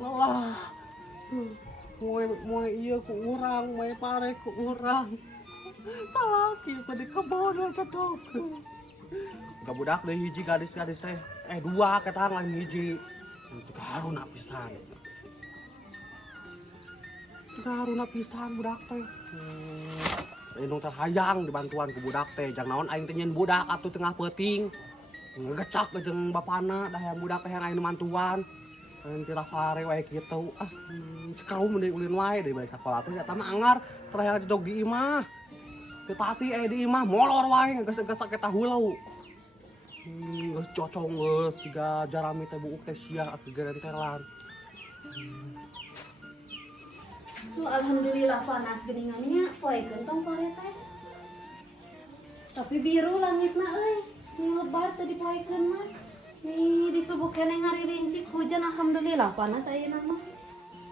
lelah. Moe iya ku urang, moe pare ku urang. Sakit tadi kebon cedok. Budak deh hiji gadis-gadis teh. Dua ketang lain hiji. Garuna pisan. Garuna pisan budak teh. Indung teh hayang dibantuan ku budak teh. Jang naon aing teh nyeun budak atuh tengah peuting. Ngegecak jeung bapana dah yang budak teh yang aing mantuan. Tira sare wae kitu. Sekau mending ulin wae dari balik sekolah teh eta mah angar terakhir cedok di imah. Teu tati di imah molor wae geus-geus eta hulau. Geus cocong geus siga jarami teh buuk teh sia atuh gerentelan. Tuh alhamdulillah panas geuningannya poe gentong poe teh. Tapi biru langitna euy. Ini lebar tadi poekeun mah. Nih di subuh kene ngaririncik hujan alhamdulillah panas ayeuna mah.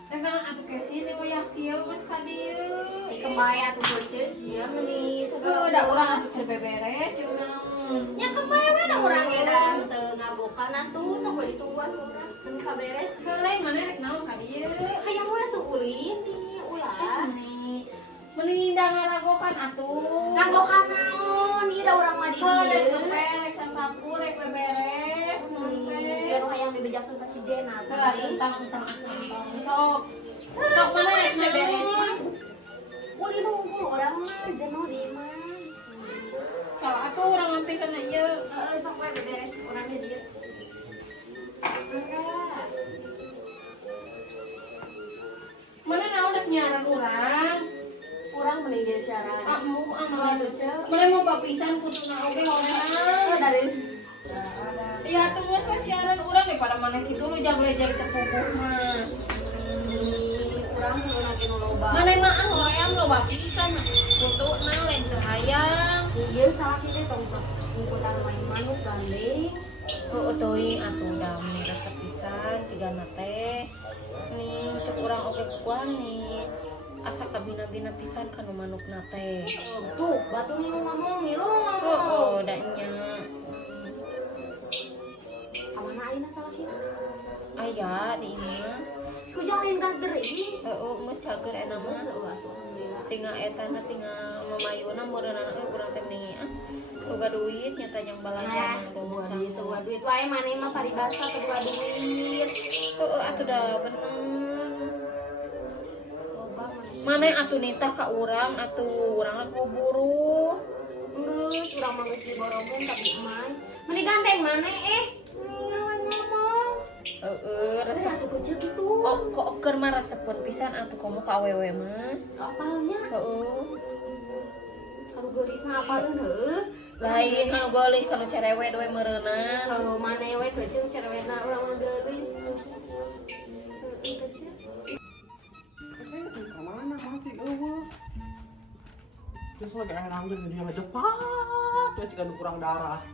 Dengan atuh kesi ini wayak kieu geus ka dieu. Kembali atuh beuceus sia meuni subuh. Da urang atuh keur beberes cenah. Nya kembali we da urang edan teu ngagokan atuh sok we ditungguan urang teu kaberes. Heuleuy maneh rek naon ka dieu? Hayang we atuh ulin di ulah. Meuni da ngaragokan atuh. Ngagokan naon? Ieu da urang mah di Rek dieu. ngepel, rek sasapu, rek beberes. Sia nu hayang dibejakeun ka si Jenna. Tentang sok. Sok mana rek beberes beberes mah. Ulin unggul urang mah jenuh di imah. Kalau aku orang ngampikeun ieu. Sok we beberes urang di dieu. Enggak. Mana naon rek nyaran urang? Urang mending dia siaran. Mana beuceul. Mana mau papisan putuna oge horeang. Dari Ya tuh geus siaran urang daripada mana kitu lu jag-lejag teu puguh mah. urang nu lagi nu loba. Mana mah horeang loba pisan. Putuna lain teu hayang. Ieu salah kitu tong sok ngungkutan main manuk gandeng. Heueuh teuing atuh dami resep pisan sigana teh. Nih cek urang oge puguhan nih. Asa kabina-bina pisan kanu manukna teh. Tuh, batu nih lu ngomong. Heueuh da nya. Kamana ayeuna salah kitu? Aya di imah. Sekujang lain gager ini. Heueuh geus cager eta mah. Alhamdulillah. Tinggal etana tinggal mamayuna meureunana urang teh mending boga duit nyata yang balanja Dua duit wae maneh mah paribasa teu dua duit. Heueuh atuh da bener. Loba maneh. Maneh atuh nitah ka urang atuh urang rek buru. Geus urang mah geus diborogeun tapi emai. Mending gandeng maneh ngomong. Resep Atuh kecil gitu. oh kok keur mah resepkeun pisan atuh komo ka awewe mah. Apalnya? Heueuh. Kalau geurisna apalun heuh. Lain nu golih kanu cerewet we meureunana. Kalau maneh we kecil cerewetna urang mah geuris. Kecil. Kemana masih terus lagi air angin dia ngejepat ya jika kurang darah.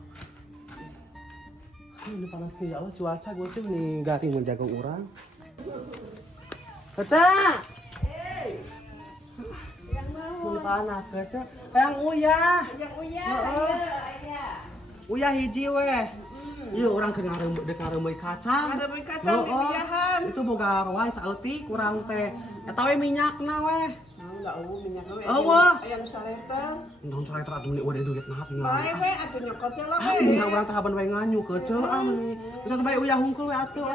Ini panas nih ya Allah cuaca gue tuh nih garing menjaga orang. Kaca. Ini panas kaca. Yang uyah. Uyah hiji weh. Iya orang keur ngareumeuy kacang. Ngareumeuy kacang di biahan. Itu boga roa saeutik kurang teh. Eta we minyakna weh. Enggak minyak we. Eueuh. Aya nu saleta. Naon saleh atuh meni udah duit nah tinggal. Bae we atuh nyokot teh lah we. Nya urang teh haban bae nganyu keuceul meni. Terus bae uyah hungkul we atuh.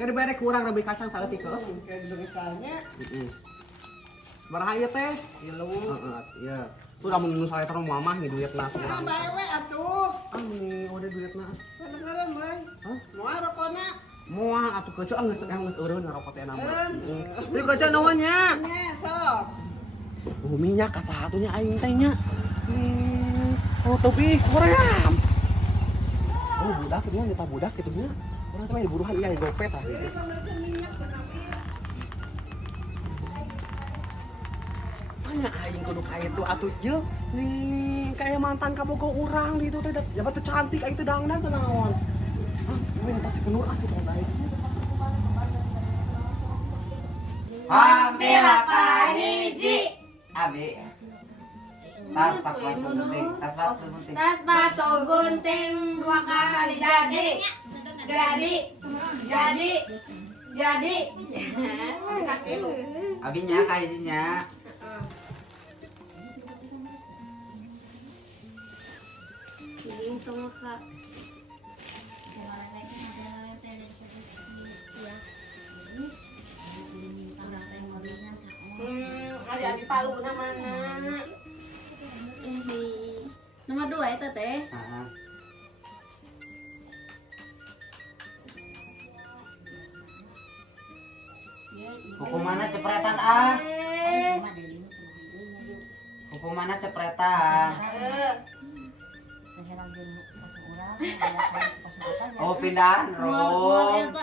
Keur bare kurang lebih kacang saeutik keuh. Kayak beritanya. Heeh. Baraha ieu teh? Ilu. Heeh, iya. Tuh lamun nu saleh terus mamah nih duitna Nah, kurang. bae we atuh. Meni udah duitna. Kadang-kadang bae. Hah? Moal rokona. Moal atuh keuceul geus eureun ngarokot teh nama. Teu keuceul nuhun nya. Nya sok. Minyak ka satunya aing teh nya. Oh topi koream. Oh budak nya nyeta budak kitu nya. Urang teh buruhan ieu gopet tah. Mana aing kudu ka itu atuh ieu. Nih kayak mantan kabogo urang di itu teh. Ya teh cantik aing teh dangdang teh naon. Hah, minta si kenur asup baik. Hampir ka hiji. Abi. Tas batu gunting, tas batu gunting. Tas batu gunting dua kali jadi. Jadi. Abinya kayaknya. Ini tong Kak. Ada di Palu namanya. Ini nomor 2 itu teh. Heeh. Hukumannya cepretan ah. Hukumannya cepretan. Oh pindahan Rom.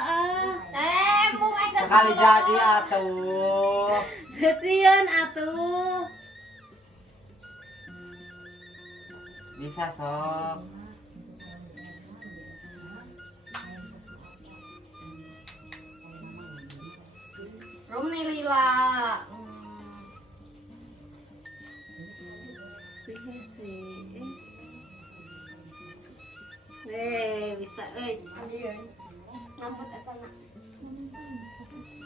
Sekali jadi atuh. Kesian atuh. Bisa sob. Rom nih lila. Bisa Ngamput eta nak.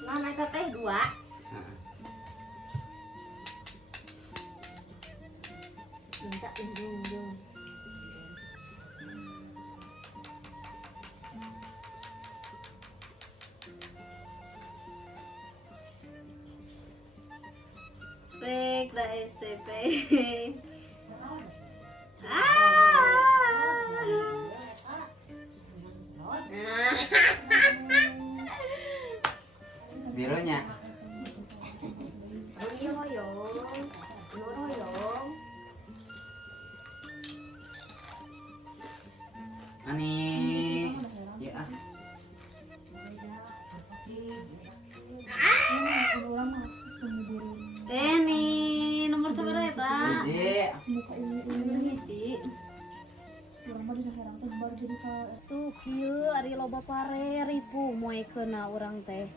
Nah, eta teh 2. Minta indung. Pek da SCP. Birunya. Ani. Ya. Nih nomor sabaraha eta? Hiji. Hiji. Tuh kieu ari loba pare ripu moekeuna urang teh.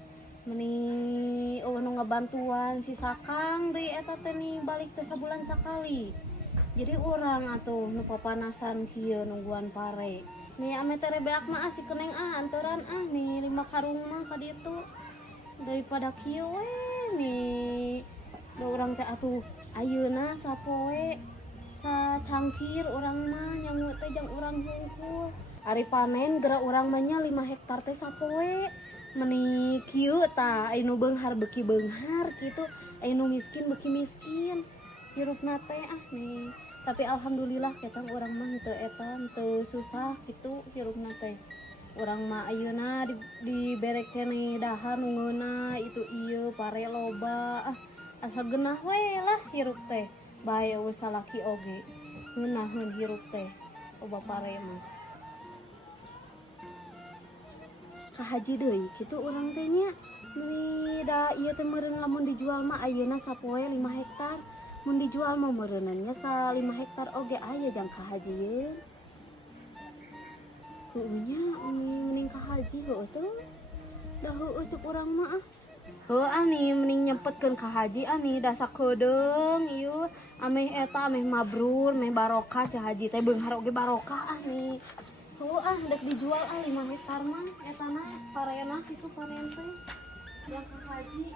Meni nu ngabantuan si Sakang deui eta teh nih balik teh sabulan sakali. Jadi urang atuh nu papanasan kieu nungguan pare. Nih ame teh rebeak mah si Keneng anteuran nih 5 karung mah ka ditu. Daripada kieu we nih. Da urang teh atuh ayeuna sapoe sacangkir urang mah nyangu teh jang urang hungkul. Ari panen geura urang mah nya 5 hektar teh sapoe. Meni kieu tah anu beunghar beuki beunghar kitu, anu miskin beuki miskin. Hirupna teh nih. Tapi alhamdulillah kita urang mah teu eta teu susah kitu hirupna teh. Urang mah ayeuna dibere keneh dahar nu ngeuna itu ieu pare loba. Asa genah we lah hirup teh. Bae we salaki oge. Ngeunaheun hirup teh. Loba pare mah. Ka haji deui kitu urang teh nya. Ni da ieu teh meureun lamun dijual mah ayeuna sapoe 5 hektar. Mun dijual mah meureunnya sa 5 hektar oge aya jang ka hajieun. Heueuh nya mending ka haji heueuh teh. Da heueuh cuk urang mah heuh ani mending nyempetkeun ka haji ani da sakedeung ieu ameh eta ameh mabrur meh barokah ca haji teh beunghar oge barokah ani. Heuh dek dijual 5 hektar mah etana parena kitu paren teh yang ka haji.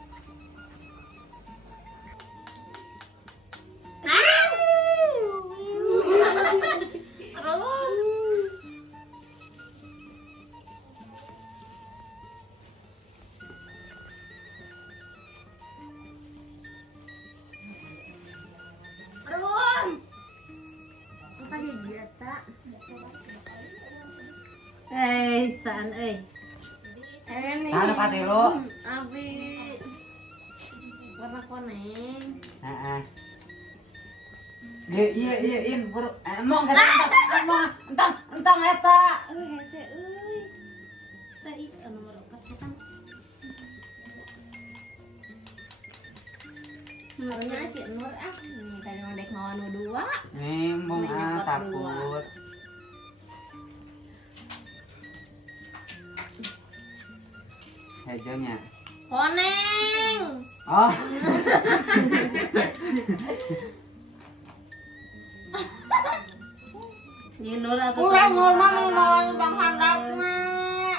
Saan Sana pati lu. Abi warna koneng. Heeh. Iya in buru. Emong kata entang eta. Hese euy. Tadi nomor 4 kan. Nomornya si Nur nih tadi mah dek mau anu 2. Nih mung takut. Hejonya. Koneng. Oh. Ni Nur atuh Ulah ngomong bang handap mah.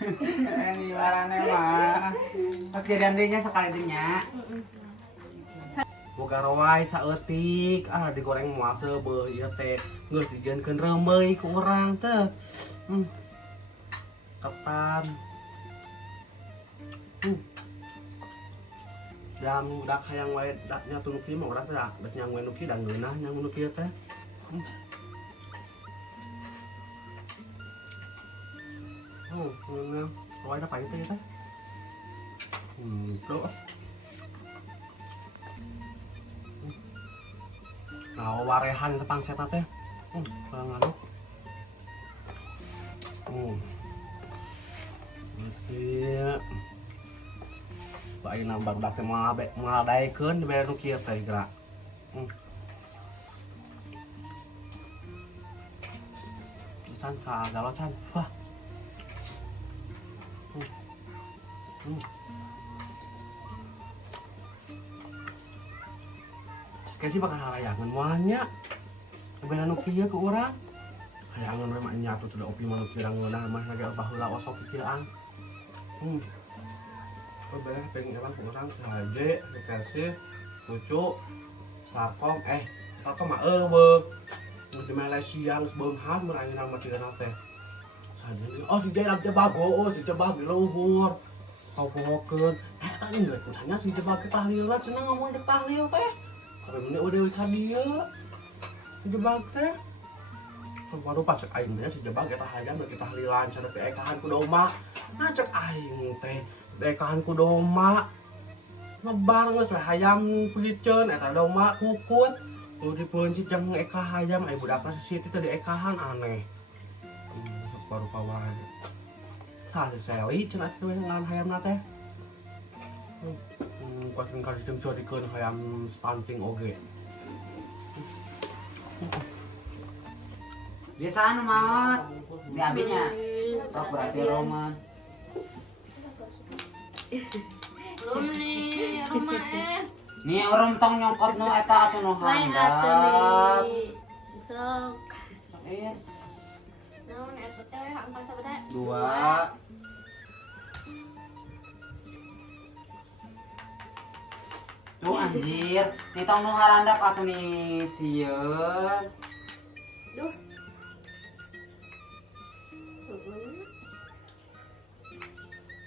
Ini barangnya mah. Kejadian dia sekali dinya. Boga rawai saeutik digoreng moal seubeuh ieu teh geus dijieunkeun reumeuy ku urang teh. Ketan. Dam dak hayang wae dak nya tunuki mah urang teh dak nyang wae nuki dan ngeunah nyang nuki teh. Ngeunah. Rawai pahit teh teh. Tuh. Nah, warehan tepang seta teh. Nganu. Mesti bae nambah budak teh moal daekeun dibere nu kieu teh geura. Can ka galau can. Wah. Kayaknya sih bakal halayangan moalnya. Bela nu kieu ke urang. Hayangan we mah nyatu teh opi mah nu kieu ngeunah mah lagi baheula osok kieuan. Bela pengen elang ke urang sahaje dikasih cucu sarkom sarkom mah eueuh. Mun di Malaysia geus beunghar mun ayeuna mah cigana teh. Sahaje si Jay lam Cebago, si Cebag di luhur. Kau pohokeun. Eta geus kusanya si Cebag ke tahlilna cenah ngomong ke tahlil teh. Tapi mana udah dia jebak teh baru pas cek aing teh si jebak eta hayang bagi tahlilan cara ekahan ku domba nah cek aing teh ekahan ku domba ngebar geus we hayam peuceun eta domba kukut nu dipeunci jeung eka hayam ai budakna si Siti teh di ekahan aneh baru kawan sa si Seli cenah teh ngaran hayamna teh kuatin kali jeung dikeun hayam stunting oge. Biasa anu maot. Di abinya. Tok berarti Roman. Belum nih, rumah Nih orang tong nyongkot nu eta atuh nu lain handap. atuh nih. Sok. Iya. Naon eta teh angka sabada? 2. Tuh anjir, nih tong nu harandap atuh nih sieun. Duh.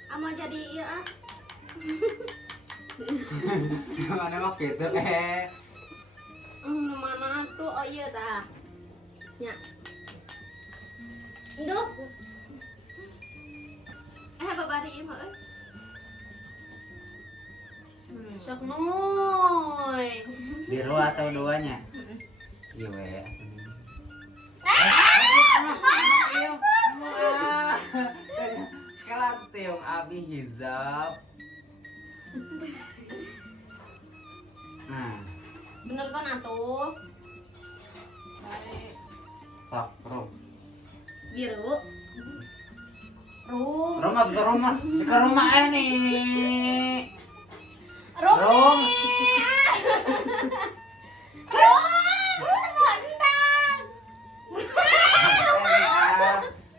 Ama jadi ieu Mana mah kitu mana tuh oh iya tah. Nya. Duh. Babari mah euy. Sok nuy. Biru atau duanya? Iya we. Kalau tiung abi hijab. Nah, Bener kan atuh? sok rum. Biru. Rum. Rumah, sekarang rumah nih. Rum. Rum. Montang.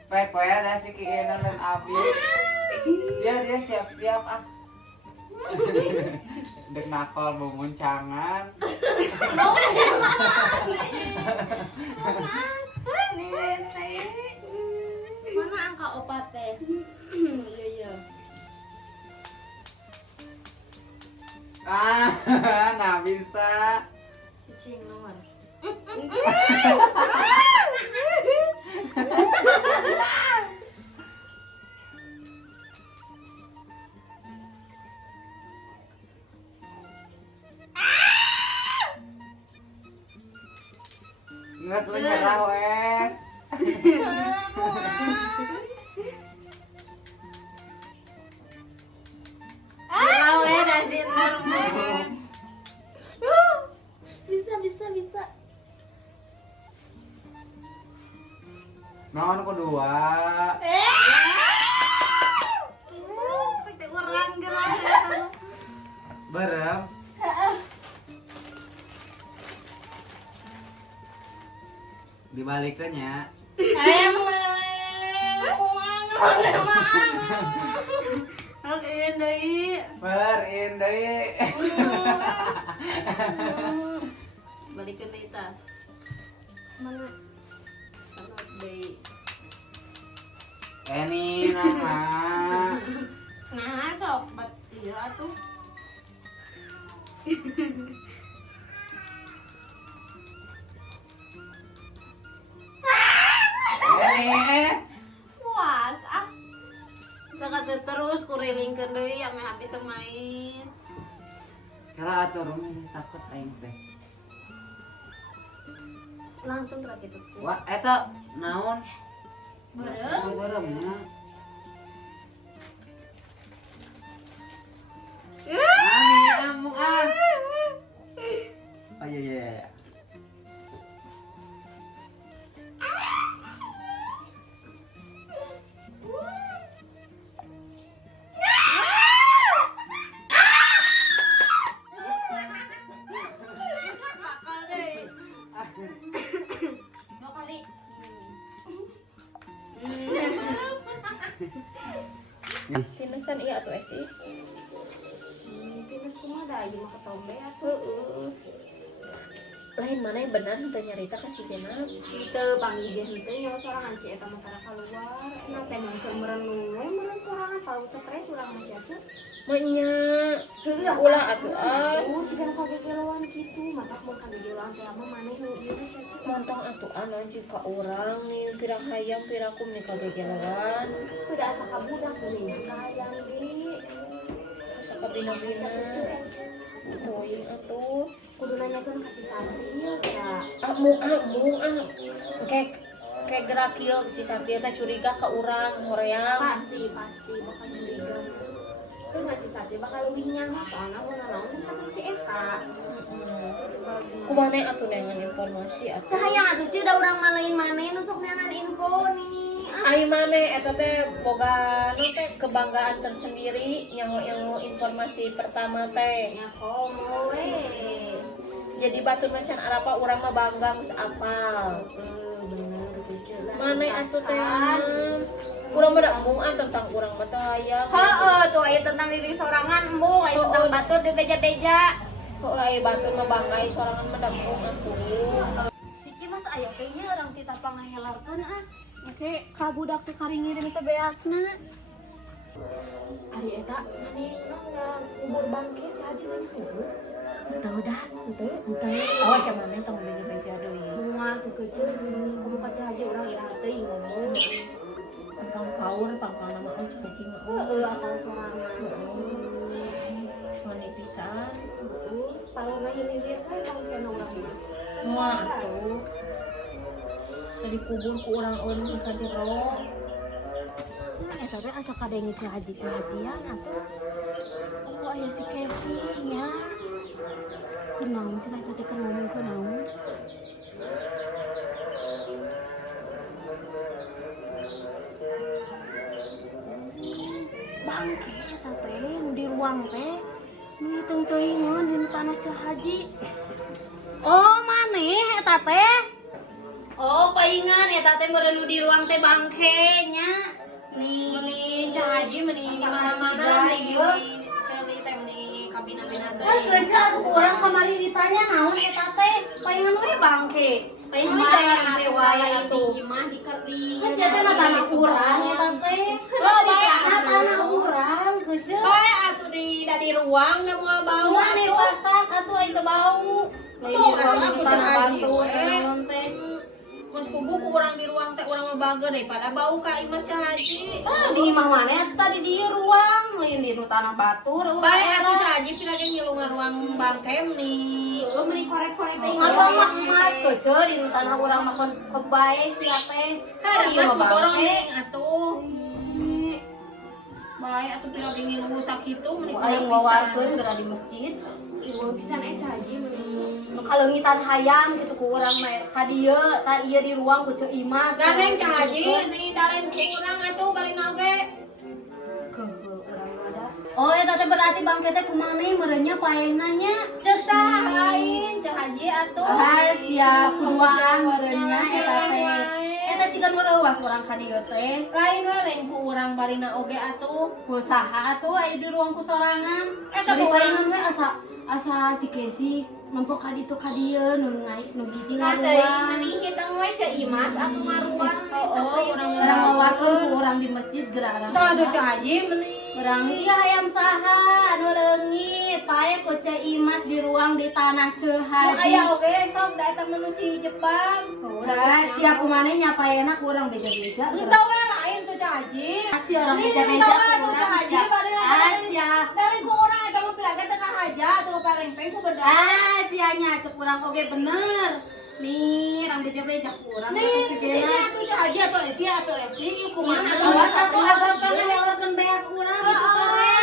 Pek ada si Kiena dan Abi. Dia siap-siap ah. Dek nakal memuncangan. Mana angka opat teh? Iya iya. Nah bisa. Cicing nomor. Nggak sebenarnya weh. Rawe dasi normal. Bisa. Naon kedua. Pake orang gerak. Bareng. Dibalikannya. Ayam. Uang Oke, deui. Perin deui. Balikeun deui tah. Mana? Tanot deui. Ini nama. Nah, sok bat ieu atuh. Ini. Puas ah. Sakata terus kurilingkeun deui ame hapi teu main. Kalau turun ini takut aing teh. Langsung gerak kitu. Wah, eta naon? Beureum. Beremnya. Eh. Mami, amu ah. Oh iya iya iya. Bakal deui. Dua kali. Tinesan iya atuh esi. Tinas kumaha da ieu mah ketombe atuh. Heeh. Lain mana yang benar henteu nyarita ka si Jenab. Teu panggih henteu nyawa sorangan si eta mah tara kaluar. Nah teh mah teu meureun we meureun sorangan paling stres urang masih aja. Manya. Ulah atuh ah. Jika kagegeloan kitu, mata mau kagegeloan teh mah maneh nu ieu teh saja. Montong atuh ana jika orang nih pirang hayam pirakum nih kagegeloan. Udah asa ka budak geuning hayang ge. Asa kabina-bina. Teuing atuh. Kudu nanyakeun ka si Santi ya. Amu kayak gerak kieu si Santi teh curiga ka urang horeang. Pasti bakal curiga. Teu ngasih Santi bakal leuwih nyaho soalna mun naon kan si eta. Kumane atuh nengan informasi atuh. Tah hayang atuh ceu da urang mah lain maneh nu sok neangan info nih. Ai mane eta teh boga nu teh kebanggaan tersendiri nyaho informasi pertama teh. Ya komo we. Jadi batur macan arapa urang mah bangga geus apal. Bener gitu ceu. Mane atuh teh urang mah da embung tentang urang mah teh hayang. Heeh, tuh aya tentang diri sorangan embung, aya tentang batur di beja-beja. Heuh aya batur mah bangga sorangan mah da embung atuh. Siki mas aya teh nya urang tita pangahelarkeun ah. Oke, ka budak teh kari ngirim teh beasna. Ari eta manehna kubur bangke caji teh heueuh. Teu dah, henteu. Awas ya maneh tong beja-beja deui. Moal tuh kecil kamu kaca haji urang iraha teuing ngomong. Pang power pangkana mah euy cek mah. Heeh, apal sorangan. Mane pisan. Parona hilir we bangkeuna urang mah. Moal atuh. Tadi kubur ku urang eun ka jero. Eta teh asa kadenge haji-hajian atuh. Oh aya si Casey nya. Kunaon cenah eta teh keur ngomong kunaon? Bangke eta teh nu di ruang teh. Menghitung teuingeun dina tanah Cahaji. Oh, maneh eta teh? Oh, paingan eta teh meureun nu di ruang teh bangke nya. Nih, Cahaji meni di mana-mana nih. Celi teh meni kabina-bina deui. Keja urang kamari ditanya naon eta teh? Paingan we bangke. Paingan we jangan teh wae atuh. Mah di geus eta mah tanah urang eta teh. Oh, tanah urang keja. Bae atuh di ruang da moal bau. Mane pasak atuh aya teu bau. Lain aku tanah Cahaji batu we. naon teh. Mas kubu ku urang di ruang teh urang mah bager daripada bau ka imah Cahaji. Ah, di imah maneh atuh tadi di ruang, lain di nu tanah batur. Bae atuh Cahaji pinakeun ngilungan ruang bangkem nih. Heuh meuni korek-korek teh ngaruang mah emas keuceur di nu tanah urang mah kebae sia teh. Hari Ieu mas mah borong bangke. nih atuh. Bae atuh pinakeun ngilu sakitu meuni Aing wawarkeun geura di masjid. Ieu pisan Cahaji meuni nu kaleungitan hayam kitu ku urang mah ka dieu, ta ieu di ruang ku ceu imas. Gandeng Cahaji nih dalen ku urang atuh bari oge. Oh, eta teh berarti bangke teh kumaha meureunnya paehna nya? Ceuk saha lain Cahaji atuh. Ah, sia kuduaan meureunnya eta teh. Eta kan udah orang ka dieu teh. Lain we lain ku urang barina oge atuh. Usaha atuh aya di ruangku sorangan. Eta Bari ku palingan we asa si Kesi mempok ka ditu ka dieu nu hiji Nah, teuing ngaruang. mani hideung we ceu Imas aku ngaruang. Orang ngawarkeun ku urang di masjid geura urang. Tah tuh Cah Haji meni. Urang ieu hayam saha anu leungit pae ku Ceu Imas di ruang di tanah Ceu Haji. Aya oge sok da eta menu si Jepang. Udah sia kumaha nyapayeuna ku urang beja-beja. Entah we lain tuh Cah Haji. Sia orang Ini beja-beja entah we ku tuh Cah urang. Haji bade Sia. dari ku urang eta mah piraga teh ka haja tuh peleng-peng ku beda. Sianya cek urang oge bener. Nih, orang beja-beja ku urang. Nih, cicing atuh Cah Haji atuh esi kumaha Awas atuh asalkan helerkeun beas urang itu kere.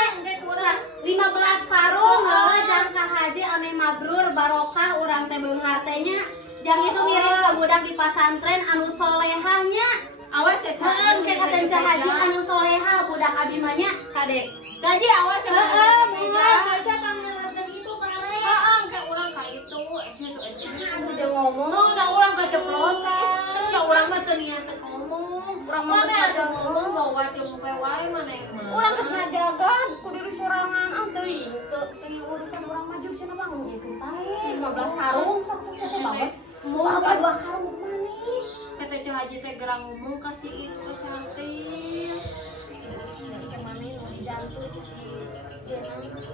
15 karung jang ka haji ame mabrur barokah urang teh beunghar teh nya. Jang itu ngirim ka budak di pasantren anu solehahnya. Awas ya Cah Heeh, ke katen Cah Haji anu solehah budak abi mah nya kadek. Cah Haji awas ya. Bener baca pangelerkeun itu kare. Kayak orang kayak itu, aku udah ngomong, udah orang keceplosan, ya orang mah ternyata ngomong, orang mana ada ngomong bahwa cuma wae mana yang mah. Orang kesengaja kan, ku diri sorangan, antri, pengen urusan orang maju sih bang, mungkin paling 15 karung, sok bagus, mau apa 2 karung mana? Kata Cah Haji teh gerang ngomong kasih itu ke Sartil.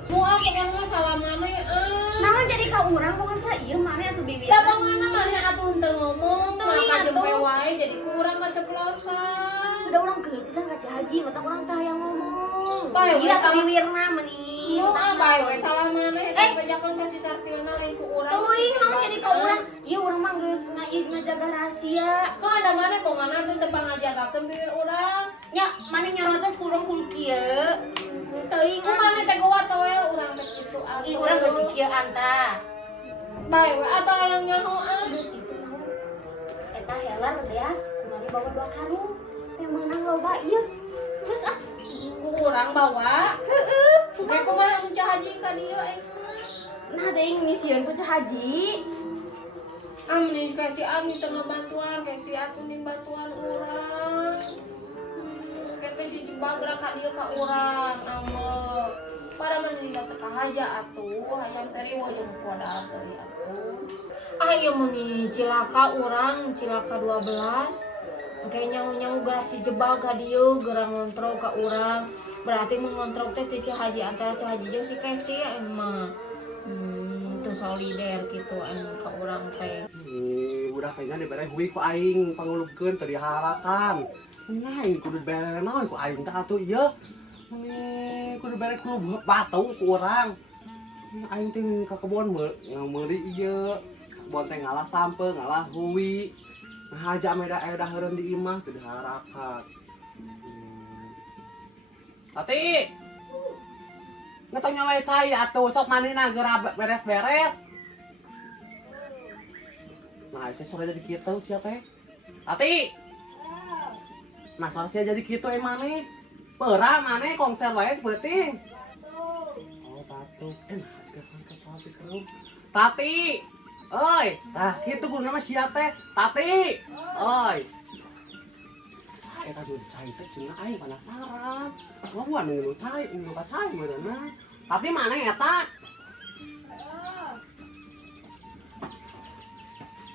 Mau apa kan masalah mana ya? Naon jadi ka urang bukan sa ieu mane atuh bibir. Tapi mana mana atuh henteu ngomong, maka jempe wae jadi kurang keceplosan. Udah urang keur pisan ka Cah Haji, mata urang teh yang ngomong. Bae we Gila salah bibirna meuni. mau apa we salah mana? Pejakan kasih Sartilna lain ku urang. Teuing naon jadi ka urang? Ieu urang mah geus ngajaga rahasia. Kok ada mana kok mana tuh tepang ngajagakeun bibir urang. Nya mane nyorotos ku urang kul kieu. Teuing Ku mana teh gawat we urang teh kitu atuh. Ih urang geus di kieu anta. Bae we atuh hayang nyahoan. Geus itu naon? Eta heler beas kumari bawa 2 karung. Yang menang loba ieu. Geus ah. Ku urang bawa. Heeh. Kayak kumaha mun Cah Haji ka dieu aing mah. Nah deing misieun ku Cah Haji. Amni kasih Ami tengah bantuan, kasih aku nih bantuan orang. Kita si Jebagra ka dia ka orang, nama para meninggal teka haja atuh, hayam teri wajeng poda deui atuh. Ayo meni cilaka orang, cilaka 12. Kayak nyahu-nyahu gerak si Jebaga dia, gerak ngontrol ka orang. Berarti mengontrol teh Cah Haji antara Cah Haji jeung si Kesi emang. Itu solider gitu ka urang teh. Budak teh nya dibere huwi ku aing pangulupkeun teu diharakan. Nyai kudu dibere naon ku aing teh atuh ieu. Kudu dibere ku batu ku urang. Aing teh ka kebon meuli ieu. Kebon teh ngalah sampe, ngalah huwi. Nah haja eda heureun di imah teu diharakan. Tati. Ngetong nyawa cai atuh sok manina geura beres-beres. Nah, saya sore jadi kitu sia teh. Tati. Nah, sore sia jadi kitu mane. Peurah mane konser wae peuting. Oh, batuk. Nah, si kerum. Tati. Oi, tah kitu guna mah sia teh. Tati. Oi. Eta dulu cai teh cenah aing penasaran. Ngomong nu cai, nu ka cai meureunna. Tapi mana eta?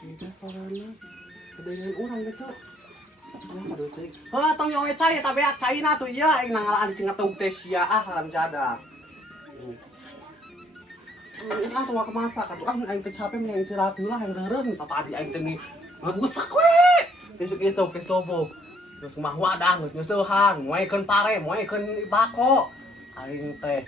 Ini sorana kedengeran urang gitu. Aduh teh. Heuh tong nyawa cai eta beak caina tuh ieu aing nangala adi cengatug teh sia haram jadak. Urang tuh ka masak atuh aing teh capek mending istirahat heula hayang reureun tadi aing teh nih ngagusak we. Besok ke slobo. Terus mah wadah geus nyeusehan, moekeun pare, moekeun bako. Aing teh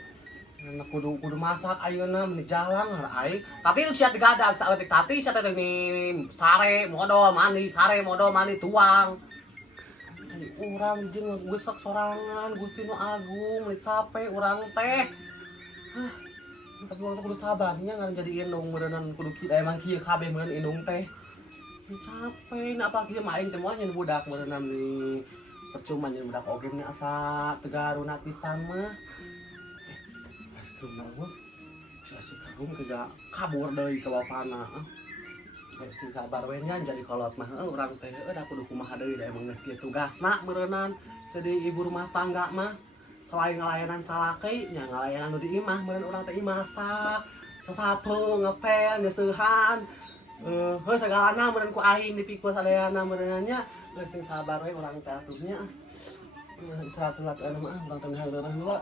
anak kudu masak ayeuna meni jalang aing. Tapi nu sia digadag saeutik tati sia teh ni sare modal mani, sare modal mani tuang. Ai urang jeung ngeusak sorangan Gusti Nu Agung meuli sape urang teh. Tapi urang teh kudu sabar nya ngan jadi indung meureunnan kudu kieu emang kieu kabeh meureun indung teh. Capek, apa kieu mah aing teh moal nyen budak meureunna di percuma nyen budak oge nya asa tegaruna pisan mah. Askeun naon? Si karum kega kabur deui ka bapana. sing sabar we nya jadi kolot mah urang teh da kudu kumaha deui da emang geus kieu tugasna meureunnan jadi ibu rumah tangga mah selain ngelayanan salaki nya ngelayanan nu di imah meureun urang teh masak sasapu ngepel ngeusehan heuh segalana meureun ku aing dipikul sadayana meureunna nya geus sing sabar we urang teh atuh nya. Satu latuh anu mah urang teh ngeureureuh heula.